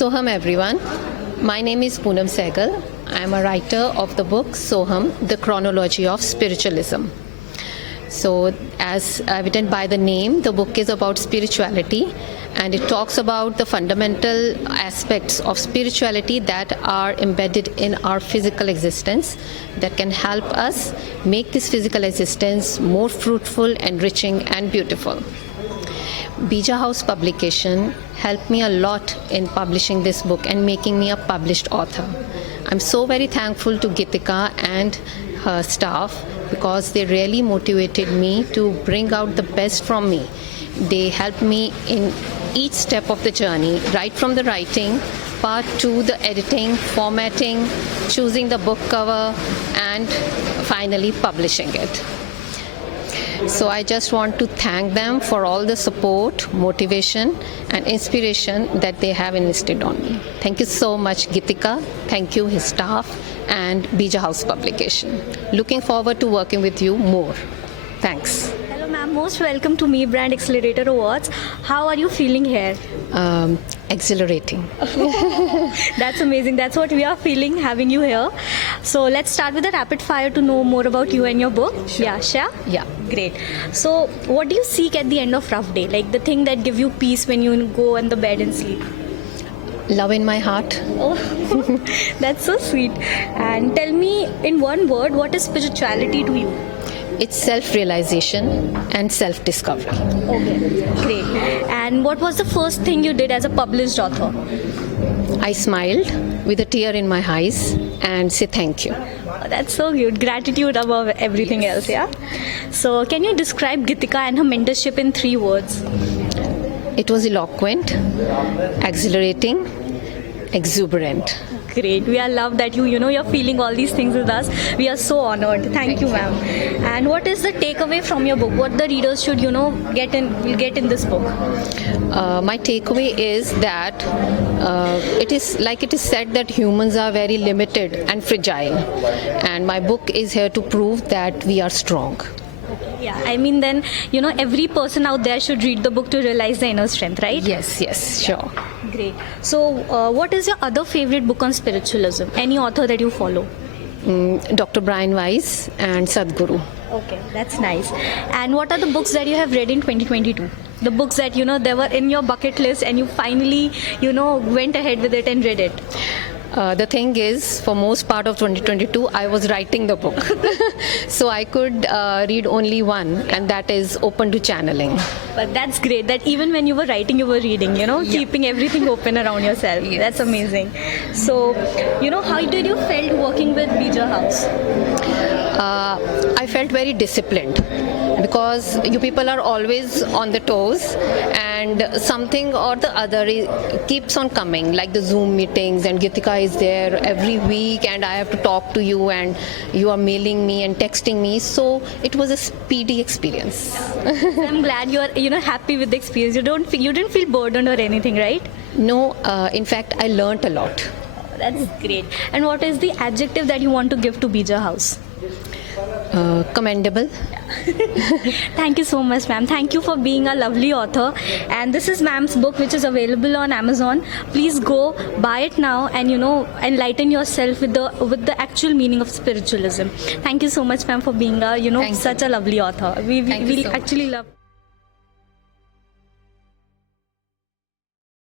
Soham everyone. My name is Poonam Sehgal. I am a writer of the book Soham, The Chronology of Spiritualism. So as evident by the name, the book is about spirituality and it talks about the fundamental aspects of spirituality that are embedded in our physical existence that can help us make this physical existence more fruitful, enriching and beautiful. Bija House publication helped me a lot in publishing this book and making me a published author. I'm so very thankful to Gitika and her staff because they really motivated me to bring out the best from me. They helped me in each step of the journey, right from the writing part to the editing, formatting, choosing the book cover and finally publishing it. So I just want to thank them for all the support, motivation and inspiration that they have invested on me. Thank you so much Gitika, thank you his staff and Bija House Publication. Looking forward to working with you more. Thanks. Hello ma'am, most welcome to Me Brand Accelerator Awards. How are you feeling here? Exhilarating. That's amazing. That's what we are feeling having you here. So let's start with the rapid fire to know more about you and your book. Sure. Yeah, sure? Yeah. Great. So what do you seek at the end of rough day? Like the thing that give you peace when you go on the bed and sleep? Love in my heart. Oh, that's so sweet. And tell me in one word, what is spirituality to you? It's self-realization and self-discovery. Okay, great. And what was the first thing you did as a published author? I smiled with a tear in my eyes and say thank you. Oh, that's so cute. Gratitude above everything else, yeah? So can you describe Gitika and her mentorship in 3 words? It was eloquent, exhilarating, exuberant. Great. We are love that you're feeling all these things with us. We are so honored. Thank you, ma'am. And what is the takeaway from your book? What the readers should get in this book? My takeaway is that it is said that humans are very limited and fragile, and my book is here to prove that we are strong. Yeah, I mean then, every person out there should read the book to realize the inner strength, right? Yes, sure. Great. So, what is your other favorite book on spiritualism? Any author that you follow? Dr. Brian Weiss and Sadhguru. Okay, that's nice. And what are the books that you have read in 2022? The books that, they were in your bucket list and you finally, went ahead with it and read it. The thing is, for most part of 2022, I was writing the book. So I could read only one, and that is Open to Channeling. But that's great that even when you were writing, you were reading, keeping everything open around yourself. Yes. That's amazing. So, how did you felt working with Bija House? I felt very disciplined because you people are always on the toes and something or the other keeps on coming, like the Zoom meetings, and Gitika is there every week and I have to talk to you and you are mailing me and texting me, so it was a speedy experience. I'm glad you are happy with the experience. You didn't feel burdened or anything, right? No, in fact I learnt a lot. That's great. And what is the adjective that you want to give to Bija House? Commendable. Thank you so much, ma'am. Thank you for being a lovely author. And this is ma'am's book, which is available on Amazon. Please go buy it now and enlighten yourself with the actual meaning of spiritualism. Thank you so much, ma'am, for being such a lovely author. We actually love.